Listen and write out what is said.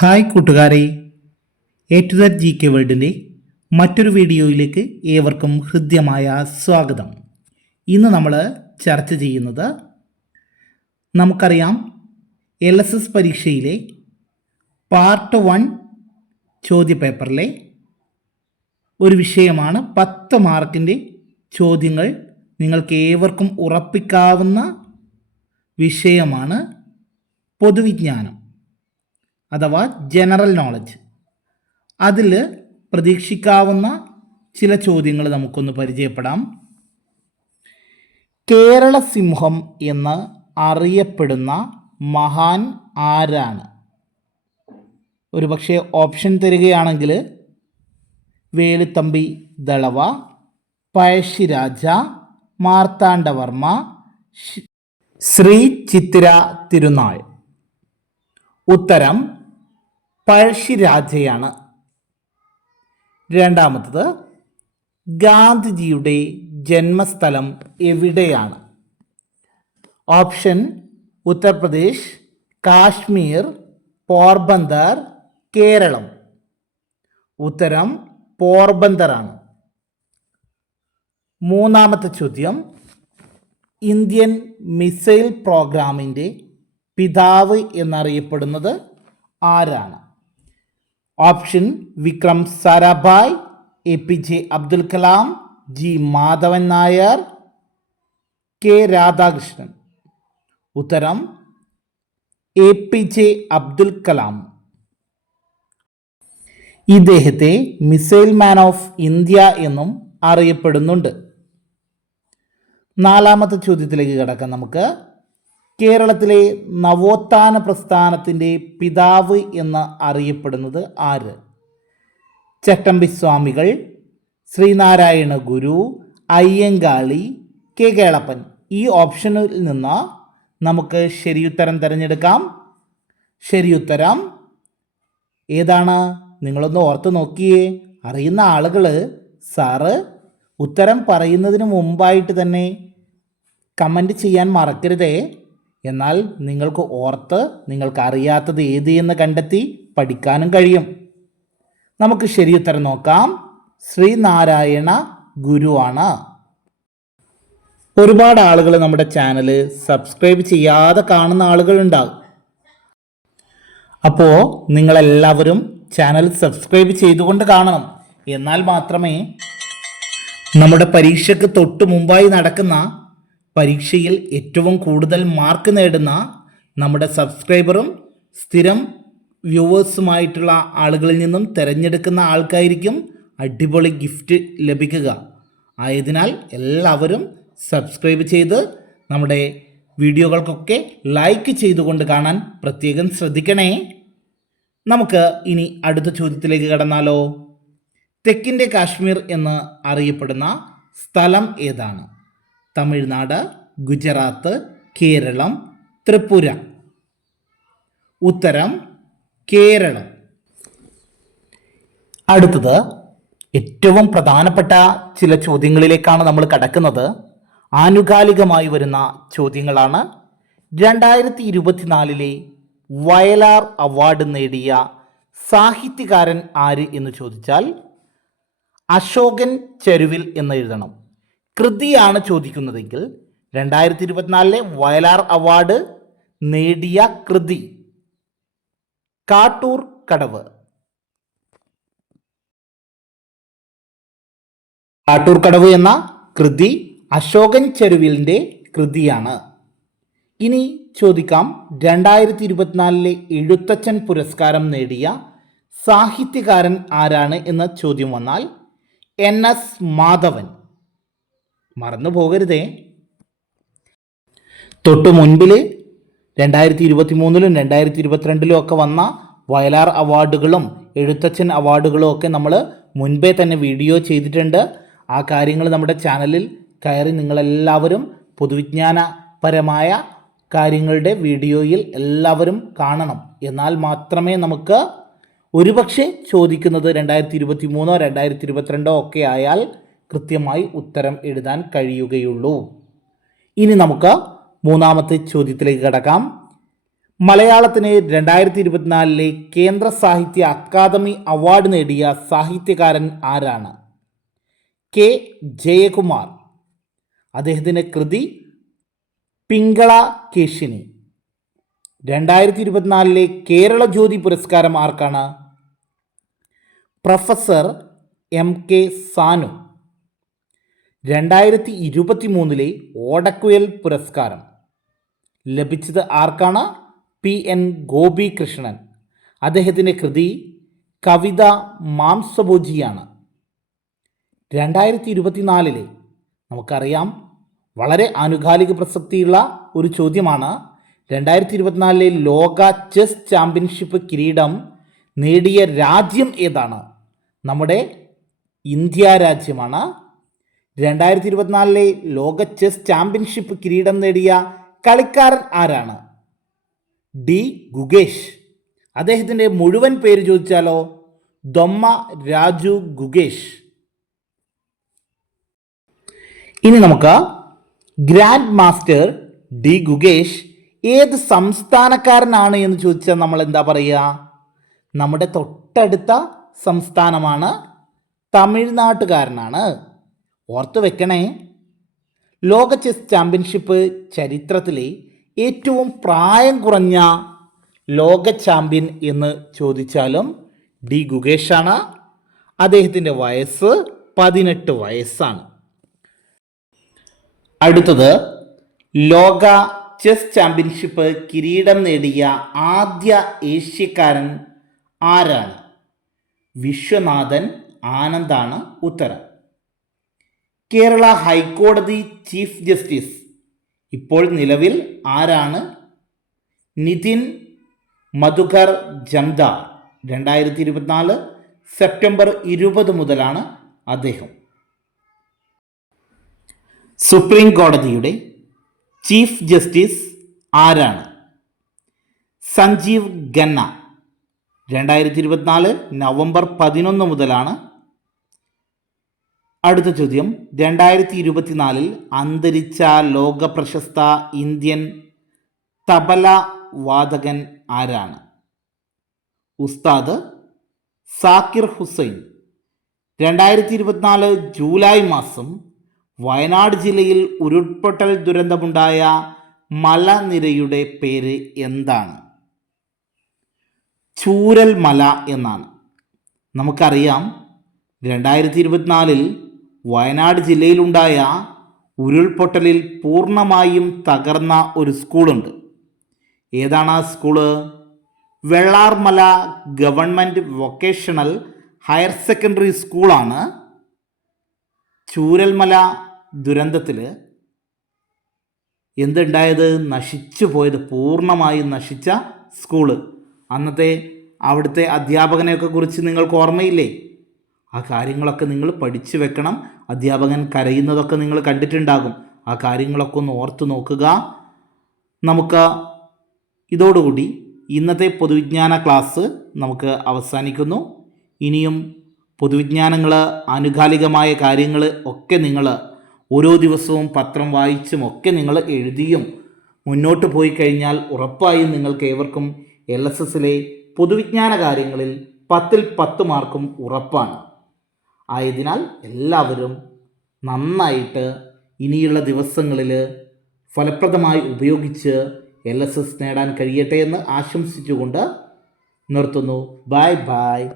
Hi കൂട്ടുകാരെ. A to the G K വേൾഡിന്റെ മറ്റൊരു വീഡിയോയിലേക്ക് ഏവർക്കും ഹൃദ്യമായ സ്വാഗതം. ഇന്ന് നമ്മൾ ചർച്ച ചെയ്യുന്നത് നമുക്കറിയാം എൽ എസ് എസ് പരീക്ഷയിലെ പാർട്ട് വൺ ചോദ്യപേപ്പറിലെ ഒരു വിഷയമാണ് പത്ത് മാർക്കിന്റെ ചോദ്യങ്ങൾ നിങ്ങൾക്ക് ഏവർക്കും ഉറപ്പിക്കാവുന്ന വിഷയമാണ് പൊതുവിജ്ഞാനം. അഥവാ ജനറൽ നോളജ് അതിൽ പ്രതീക്ഷിക്കാവുന്ന ചില ചോദ്യങ്ങൾ നമുക്കൊന്ന് പരിചയപ്പെടാം. കേരള സിംഹം എന്ന് അറിയപ്പെടുന്ന മഹാൻ ആരാണ്? ഒരുപക്ഷെ ഓപ്ഷൻ തരികയാണെങ്കിൽ വേലുത്തമ്പി ദളവ പഴശ്ശിരാജ മാർത്താണ്ഡവർമ്മ ശ്രീ ചിത്തിര തിരുനാൾ. ഉത്തരം പഴശ്ശിരാജയാണ്. രണ്ടാമത്തത് ഗാന്ധിജിയുടെ ജന്മസ്ഥലം എവിടെയാണ്? ഓപ്ഷൻ ഉത്തർപ്രദേശ് കാശ്മീർ പോർബന്ദർ കേരളം. ഉത്തരം പോർബന്ദറാണ്. മൂന്നാമത്തെ ചോദ്യം ഇന്ത്യൻ മിസൈൽ പ്രോഗ്രാമിന്റെ പിതാവ് എന്നറിയപ്പെടുന്നത് ആരാണ്? Option Vikram Sarabhai A P J Abdul Kalam G Madhavan Nair K Radhakrishnan. ഉത്തരം A P J Abdul Kalam. ഇദ്ദേഹത്തെ മിസൈൽ മാൻ ഓഫ് ഇന്ത്യ എന്നും അറിയപ്പെടുന്നുണ്ട്. നാലാമത്തെ ചോദ്യത്തിലേക്ക് കടക്കാം നമുക്ക്. കേരളത്തിലെ നവോത്ഥാന പ്രസ്ഥാനത്തിന്റെ പിതാവ് എന്ന് അറിയപ്പെടുന്നത് ആര്? ചട്ടമ്പി സ്വാമികൾ ശ്രീനാരായണ ഗുരു അയ്യങ്കാളി കെ കേളപ്പൻ. ഈ ഓപ്ഷനിൽ നിന്ന് നമുക്ക് ശരിയുത്തരം തിരഞ്ഞെടുക്കാം. ശരിയുത്തരം ഏതാണ്? നിങ്ങളൊന്ന് ഓർത്ത് നോക്കിയേ. അറിയുന്ന ആളുകൾ സാറ് ഉത്തരം പറയുന്നതിന് മുമ്പായിട്ട് തന്നെ കമന്റ് ചെയ്യാൻ മറക്കരുതേ. എന്നാൽ നിങ്ങൾക്ക് ഓർത്ത് നിങ്ങൾക്ക് അറിയാത്തത് ഏത് എന്ന് കണ്ടെത്തി പഠിക്കാനും കഴിയും. നമുക്ക് ശരിയുത്തരം നോക്കാം. ശ്രീനാരായണ ഗുരുവാണ്. ഒരുപാട് ആളുകൾ നമ്മുടെ ചാനൽ സബ്സ്ക്രൈബ് ചെയ്യാതെ കാണുന്ന ആളുകൾ ആളുകളുണ്ടാകും അപ്പോൾ നിങ്ങളെല്ലാവരും ചാനൽ സബ്സ്ക്രൈബ് ചെയ്തുകൊണ്ട് കാണണം. എന്നാൽ മാത്രമേ നമ്മുടെ പരീക്ഷയ്ക്ക് തൊട്ട് മുമ്പായി നടക്കുന്ന പരീക്ഷയിൽ ഏറ്റവും കൂടുതൽ മാർക്ക് നേടുന്ന നമ്മുടെ സബ്സ്ക്രൈബറും സ്ഥിരം വ്യൂവേഴ്സുമായിട്ടുള്ള ആളുകളിൽ നിന്നും തിരഞ്ഞെടുക്കുന്ന ആൾക്കായിരിക്കും അടിപൊളി ഗിഫ്റ്റ് ലഭിക്കുക. ആയതിനാൽ എല്ലാവരും സബ്സ്ക്രൈബ് ചെയ്ത് നമ്മുടെ വീഡിയോകൾക്കൊക്കെ ലൈക്ക് ചെയ്തുകൊണ്ട് കാണാൻ പ്രത്യേകം ശ്രദ്ധിക്കണേ. നമുക്ക് ഇനി അടുത്ത ചോദ്യത്തിലേക്ക് കടന്നാലോ. തെക്കിന്റെ കാശ്മീർ എന്ന് അറിയപ്പെടുന്ന സ്ഥലം ഏതാണ്? തമിഴ്നാട് ഗുജറാത്ത് കേരളം ത്രിപുര. ഉത്തരം കേരളം. അടുത്തത് ഏറ്റവും പ്രധാനപ്പെട്ട ചില ചോദ്യങ്ങളിലേക്കാണ് നമ്മൾ കടക്കുന്നത്. ആനുകാലികമായി വരുന്ന ചോദ്യങ്ങളാണ്. രണ്ടായിരത്തി ഇരുപത്തിനാലിലെ വയലാർ അവാർഡ് നേടിയ സാഹിത്യകാരൻ ആര് എന്ന് ചോദിച്ചാൽ അശോകൻ ചെരുവിൽ എന്ന് എഴുതണം. കൃതിയാണ് ചോദിക്കുന്നതെങ്കിൽ രണ്ടായിരത്തി ഇരുപത്തിനാലിലെ വയലാർ അവാർഡ് നേടിയ കൃതി കാട്ടൂർ കടവ്. കാട്ടൂർ കടവ് എന്ന കൃതി അശോകൻ ചെരുവിലിന്റെ കൃതിയാണ്. ഇനി ചോദിക്കാം രണ്ടായിരത്തി ഇരുപത്തിനാലിലെ എഴുത്തച്ഛൻ പുരസ്കാരം നേടിയ സാഹിത്യകാരൻ ആരാണ് എന്ന ചോദ്യം വന്നാൽ എൻ എസ് മാധവൻ. മറന്നു പോകരുതേ തൊട്ടു മുൻപിൽ രണ്ടായിരത്തി ഇരുപത്തി മൂന്നിലും രണ്ടായിരത്തി ഇരുപത്തിരണ്ടിലും ഒക്കെ വന്ന വയലാർ അവാർഡുകളും എഴുത്തച്ഛൻ അവാർഡുകളും ഒക്കെ നമ്മൾ മുൻപേ തന്നെ വീഡിയോ ചെയ്തിട്ടുണ്ട്. ആ കാര്യങ്ങൾ നമ്മുടെ ചാനലിൽ കയറി നിങ്ങളെല്ലാവരും പൊതുവിജ്ഞാനപരമായ കാര്യങ്ങളുടെ വീഡിയോയിൽ എല്ലാവരും കാണണം. എന്നാൽ മാത്രമേ നമുക്ക് ഒരുപക്ഷെ ചോദിക്കുന്നത് രണ്ടായിരത്തി ഇരുപത്തി മൂന്നോ രണ്ടായിരത്തി ഇരുപത്തിരണ്ടോ ഒക്കെ ആയാൽ കൃത്യമായി ഉത്തരം എഴുതാൻ കഴിയുകയുള്ളൂ. ഇനി നമുക്ക് മൂന്നാമത്തെ ചോദ്യത്തിലേക്ക് കടക്കാം. മലയാളത്തിന് രണ്ടായിരത്തി ഇരുപത്തിനാലിലെ കേന്ദ്ര സാഹിത്യ അക്കാദമി അവാർഡ് നേടിയ സാഹിത്യകാരൻ ആരാണ്? കെ. ജയകുമാർ. അദ്ദേഹത്തിന്റെ കൃതി പിങ്കള കേശിനി. രണ്ടായിരത്തി ഇരുപത്തിനാലിലെ കേരള ജ്യോതി പുരസ്കാരം ആർക്കാണ്? Professor M K Sanu. രണ്ടായിരത്തി ഇരുപത്തി മൂന്നിലെ ഓടക്കുയൽ പുരസ്കാരം. ലഭിച്ചത് ആർക്കാണ്? P N Gopikrishnan. അദ്ദേഹത്തിന്റെ കൃതി കവിത മാംസഭോജിയാണ്. രണ്ടായിരത്തി ഇരുപത്തിനാലിലെ നമുക്കറിയാം വളരെ ആനുകാലിക പ്രസക്തിയുള്ള ഒരു ചോദ്യമാണ്. രണ്ടായിരത്തി ഇരുപത്തിനാലിലെ ലോക ചെസ് ചാമ്പ്യൻഷിപ്പ് കിരീടം നേടിയ രാജ്യം ഏതാണ്? നമ്മുടെ ഇന്ത്യ രാജ്യമാണ്. രണ്ടായിരത്തി ഇരുപത്തിനാലിലെ ലോക ചെസ് ചാമ്പ്യൻഷിപ്പ് കിരീടം നേടിയ കളിക്കാരൻ ആരാണ്? ഡി. ഗുഗേഷ് അദ്ദേഹത്തിന്റെ മുഴുവൻ പേര് ചോദിച്ചാലോ? ദൊമ്മ രാജു ഗുഗേഷ് ഇനി നമുക്ക് ഗ്രാൻഡ് മാസ്റ്റർ ഡി. ഗുഗേഷ് ഏത് സംസ്ഥാനക്കാരനാണ് എന്ന് ചോദിച്ചാൽ നമ്മൾ എന്താ പറയുക? നമ്മുടെ തൊട്ടടുത്ത സംസ്ഥാനമാണ് തമിഴ്നാട്ടുകാരനാണ്. ഓർത്തു വെക്കണേ. ലോക ചെസ് ചാമ്പ്യൻഷിപ്പ് ചരിത്രത്തിലെ ഏറ്റവും പ്രായം കുറഞ്ഞ ലോക ചാമ്പ്യൻ എന്ന് ചോദിച്ചാലും ഡി ഗുഗേഷാണ് അദ്ദേഹത്തിന്റെ വയസ്സ് പതിനെട്ട് വയസ്സാണ്. അടുത്തത് ലോക ചെസ് ചാമ്പ്യൻഷിപ്പ് കിരീടം നേടിയ ആദ്യ ഏഷ്യക്കാരൻ ആരാണ്? വിശ്വനാഥൻ ആനന്ദാണ് ഉത്തരം. കേരള ഹൈക്കോടതി ചീഫ് ജസ്റ്റിസ്. ഇപ്പോൾ നിലവിൽ ആരാണ്? നിതിൻ മധുകർ ജന്ത രണ്ടായിരത്തി ഇരുപത്തിനാല് സെപ്റ്റംബർ ഇരുപത് മുതലാണ് അദ്ദേഹം. സുപ്രീം കോടതിയുടെ ചീഫ് ജസ്റ്റിസ് ആരാണ്? സഞ്ജീവ് ഖന്ന. രണ്ടായിരത്തി ഇരുപത്തിനാല് നവംബർ പതിനൊന്ന് മുതലാണ് അടുത്ത ചോദ്യം. രണ്ടായിരത്തി ഇരുപത്തിനാലിൽ അന്തരിച്ച ലോക പ്രശസ്ത ഇന്ത്യൻ തബല വാദകൻ ആരാണ്? ഉസ്താദ് സാക്കിർ ഹുസൈൻ. രണ്ടായിരത്തി ഇരുപത്തിനാല് ജൂലൈ മാസം വയനാട് ജില്ലയിൽ ഉരുൾപൊട്ടൽ ദുരന്തമുണ്ടായ മലനിരയുടെ പേര് എന്താണ്? ചൂരൽ മല എന്നാണ്. നമുക്കറിയാം രണ്ടായിരത്തി ഇരുപത്തിനാലിൽ വയനാട് ജില്ലയിലുണ്ടായ ഉരുൾപൊട്ടലിൽ പൂർണമായും തകർന്ന ഒരു സ്കൂളുണ്ട്. ഏതാണ് ആ school? Vellarmala government vocational higher secondary സ്കൂളാണ്. ചൂരൽമല ദുരന്തത്തിൽ എന്തുണ്ടായത്? നശിച്ചു പോയത്. പൂർണമായും നശിച്ച സ്കൂൾ. അന്നത്തെ അവിടുത്തെ അധ്യാപകനെയൊക്കെ കുറിച്ച് നിങ്ങൾക്ക് ഓർമ്മയില്ലേ? ആ കാര്യങ്ങളൊക്കെ നിങ്ങൾ പഠിച്ചു വെക്കണം. അധ്യാപകൻ കരയുന്നതൊക്കെ നിങ്ങൾ കണ്ടിട്ടുണ്ടാകും. ആ കാര്യങ്ങളൊക്കെ ഒന്ന് ഓർത്ത് നോക്കുക. നമുക്ക് ഇതോടുകൂടി ഇന്നത്തെ പൊതുവിജ്ഞാന ക്ലാസ് നമുക്ക് അവസാനിക്കുന്നു. ഇനിയും പൊതുവിജ്ഞാനങ്ങൾ ആനുകാലികമായ കാര്യങ്ങൾ ഒക്കെ നിങ്ങൾ ഓരോ ദിവസവും പത്രം വായിച്ചും ഒക്കെ നിങ്ങൾ എഴുതിയും മുന്നോട്ട് പോയി കഴിഞ്ഞാൽ ഉറപ്പായും നിങ്ങൾക്ക് ഏവർക്കും എൽ എസ് എസിലെ പൊതുവിജ്ഞാന കാര്യങ്ങളിൽ പത്തിൽ പത്ത് മാർക്കും ഉറപ്പാണ്. ആയതിനാൽ എല്ലാവരും നന്നായിട്ട് ഇനിയുള്ള ദിവസങ്ങളിൽ ഫലപ്രദമായി ഉപയോഗിച്ച് എൽ എസ് എസ് നേടാൻ കഴിയട്ടെ എന്ന് ആശംസിച്ചുകൊണ്ട് നിർത്തുന്നു. Bye bye